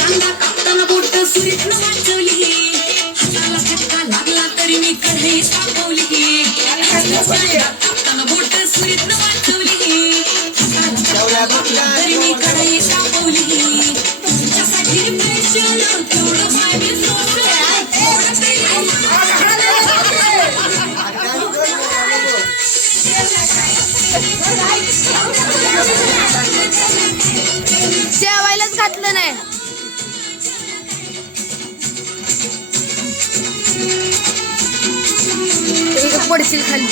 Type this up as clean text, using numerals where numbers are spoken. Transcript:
कांदा कापताना बोट सुरीतनं वाजवली, हाताला फटका लागला तरी मी कढई तापवली. कापताना बोट सुरीतनं वाजवली, हाताला फटका लागला तरी मी कढई तापवली. तुमच्यासाठी स्पेशल केवढं पाणी सोडलं, थोडं तरी जेवायलाच घातलं नाही. पडशील खाली.